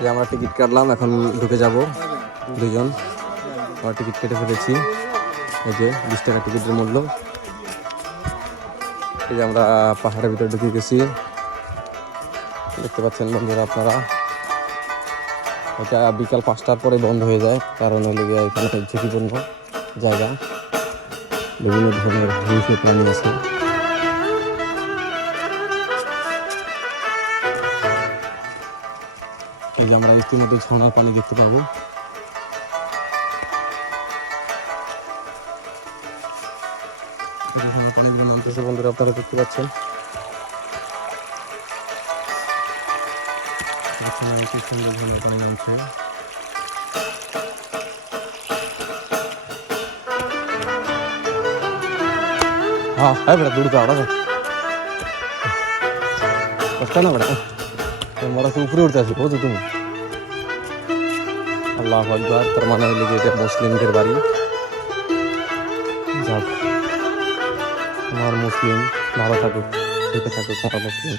যে আমরা টিকিট কাটলাম, এখন ঢুকে যাব দুজন। আমরা টিকিট কেটে ফেলেছি, এই যে 20 টাকা টিকিটের মূল্য। এই যে আমরা পাহাড়ের ভিতরে ঢুকে গেছি, দেখতে পাচ্ছেন বন্ধুরা আপনারা। এটা বিকাল 5টার পরে বন্ধ হয়ে যায়, কারণ হলে গিয়ে এখানে ঝুঁকিপূর্ণ জায়গা, বিভিন্ন ধরনের হিংস্র প্রাণী আছে। এই যে আমরা ইতিমধ্যে ঝর্ণার পানি দেখতে পাবো। পানিগুলো নামতেছে বন্ধুরা, আপনারা দেখতে পাচ্ছেন। সুন্দর ঝর্ণার পানি নামছে। हाँ है बेटा, दूर का बड़ा कष्टा ना बेटा, मोड़ा से ऊपर उड़ता है बहुत तुम। আল্লাহু আকবার, তার মানে হলো যে এটা মুসলিমদের বাড়ি। যাক, আমার মুসলিম ভালো থাকুক, সুখে থাকুক আমার মুসলিম।